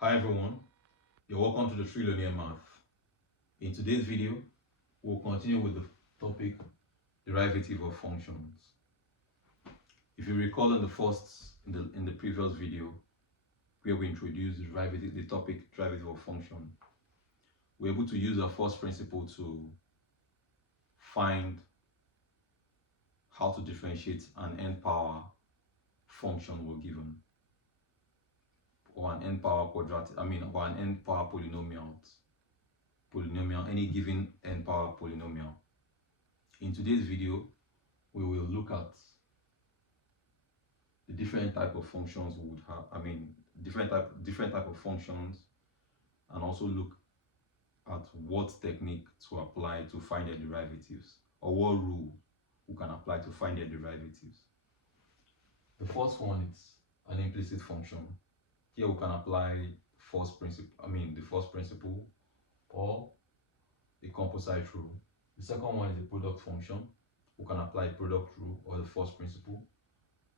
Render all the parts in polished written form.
Hi everyone, you're welcome to the Trillionaire Math. In today's video, we'll continue with the topic derivative of functions. If you recall in the previous video where we introduced the topic derivative of function, we're able to use our first principle to find how to differentiate an n power function we're given, or an n power quadratic, or an n power polynomial, any given n power polynomial. In today's video, we will look at the different type of functions we would have, different type of functions, and also look at what technique to apply to find their derivatives, or what rule we can apply to find their derivatives. The first one is an implicit function. Here we can apply the first principle, or the composite rule. The second one is a product function. We can apply product rule or the first principle.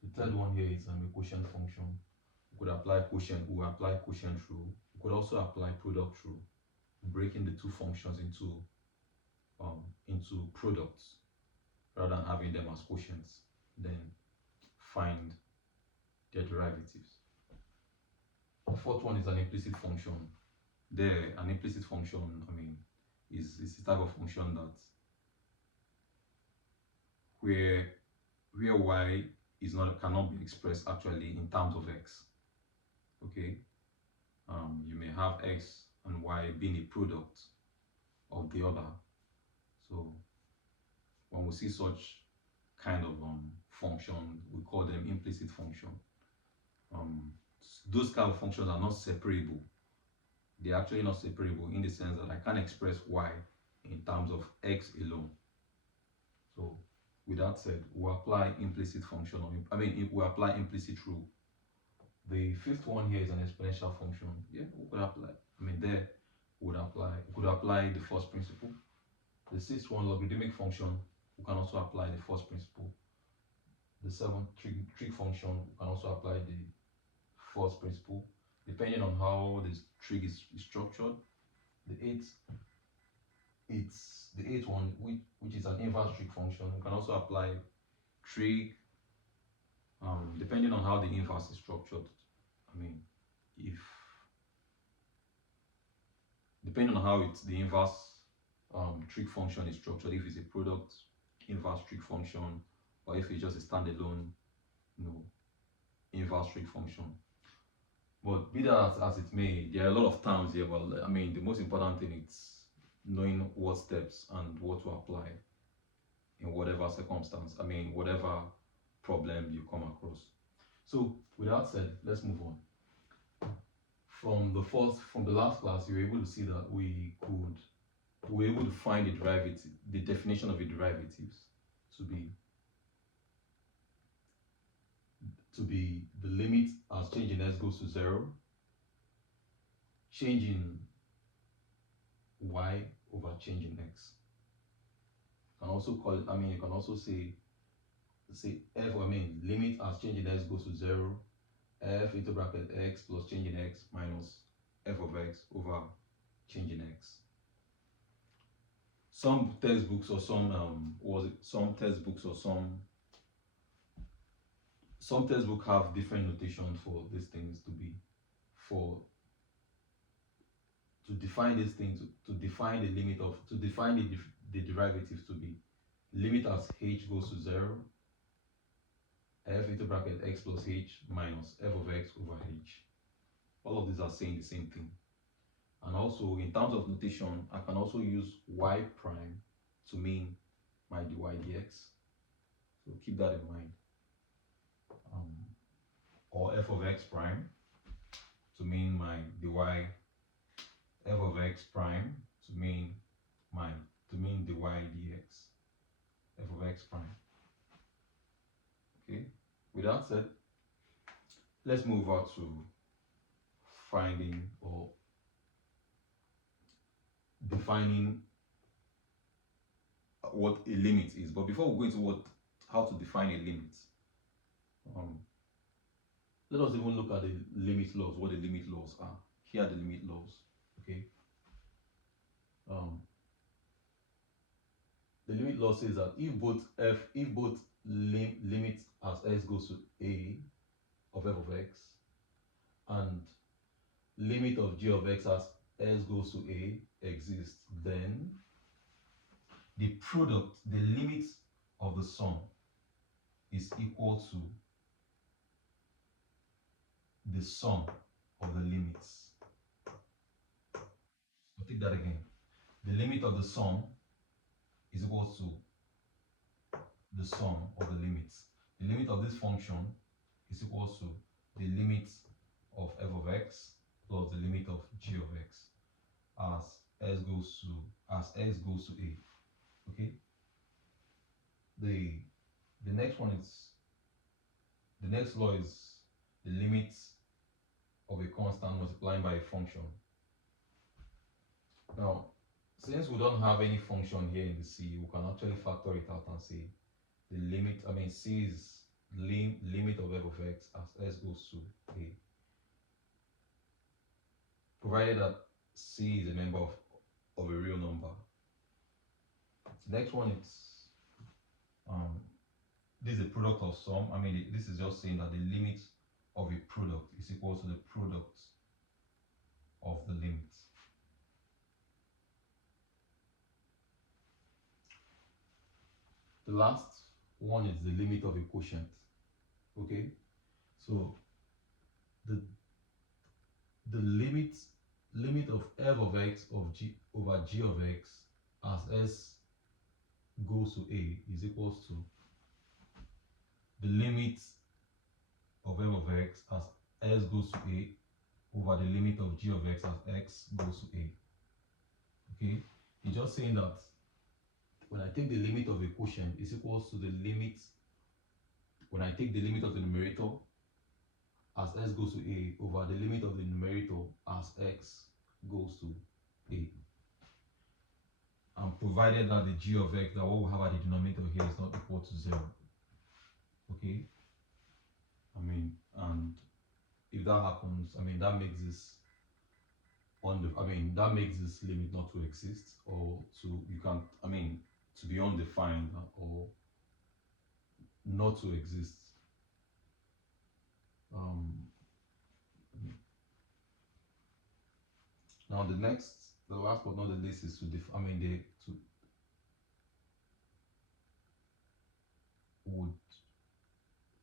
The third one here is a quotient function. We could apply quotient. We will apply quotient rule. We could also apply product rule, breaking the two functions into products rather than having them as quotients. Then find their derivatives. The fourth one is an implicit function. An implicit function, is a type of function that where y cannot be expressed actually in terms of x. Okay, you may have x and y being a product of the other. So when we see such kind of function, we call them implicit function. Those kind of functions are not separable. They're actually not separable in the sense that I can't express y in terms of x alone. So with that said, we apply implicit function, we apply implicit rule. The fifth one here is an exponential function. Yeah, we could apply. We could apply the first principle. The sixth one, logarithmic function, we can also apply the first principle. The seventh, trig function, we can also apply the first principle, depending on how this trig is structured. The eighth one, which is an inverse trig function, we can also apply trig, depending on how the inverse is structured. Depending on how the inverse trig function is structured, if it's a product inverse trig function, or if it's just a standalone, inverse trig function. But be that as it may, there are a lot of terms here, but the most important thing is knowing what steps and what to apply in whatever circumstance, whatever problem you come across. So with that said, let's move on. From the last class, you were able to see that we were able to find the definition of a derivatives to be the limit as change in s goes to 0, change in y over change in x. You can also call it, you can also say f, limit as change in s goes to 0, f into bracket x plus change in x minus f of x over change in x. Some textbooks or some textbooks have different notation for these things to define these things, to define the derivatives to be limit as h goes to 0, f into bracket x plus h minus f of x over h. All of these are saying the same thing. And also in terms of notation, I can also use y prime to mean my dy dx. So keep that in mind. Or f of x prime to mean my dy, f of x prime to mean dy dx, f of x prime. Okay, with that said, let's move on to finding or defining what a limit is. But before we go into how to define a limit, let us even look at the limit laws, what the limit laws are. here are the limit laws. Okay. The limit law says that if both limits as s goes to a of f of x and limit of g of x as s goes to a exists, then the limit of the sum is equal to the sum of the limits. I'll take that again. The limit of the sum is equal to the sum of the limits. The limit of this function is equal to the limit of f of x plus the limit of g of x as x goes to a. Okay. The next law is the limit of a constant multiplying by a function. Now, since we don't have any function here in the C, we can actually factor it out and say the limit, C is limit of f of x as s goes to a, provided that C is a member of a real number. The next one is this is a product of sum. This is just saying that the limit of a product is equal to the product of the limits. The last one is the limit of a quotient. Okay, so the limit of f of x of g over g of x as s goes to a is equals to the limit of f of x as s goes to a over the limit of g of x as x goes to a. Okay, it's just saying that when I take the limit of a quotient is equals to the limit, when I take the limit of the numerator as s goes to a over the limit of the numerator as x goes to a, and provided that the g of x, that what we have at the denominator here, is not equal to 0. Okay, and if that happens, that makes this that makes this limit not to exist, or to be undefined, or not to exist. Now the last but not the least is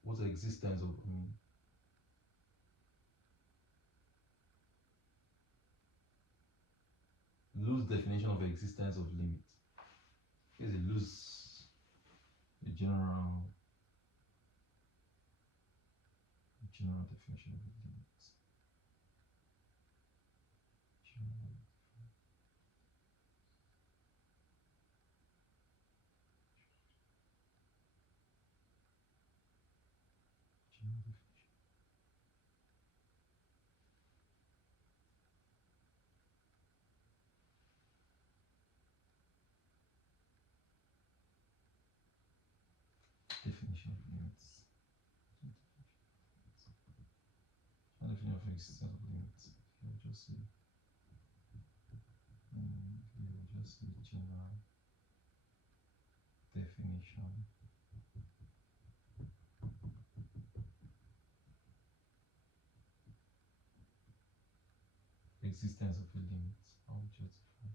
what's the existence of loose definition of existence of limit. Here's a general definition of limit. Definition of limits. Definition of existence of limits. We'll just say general definition. Existence of a limit. How would you justify?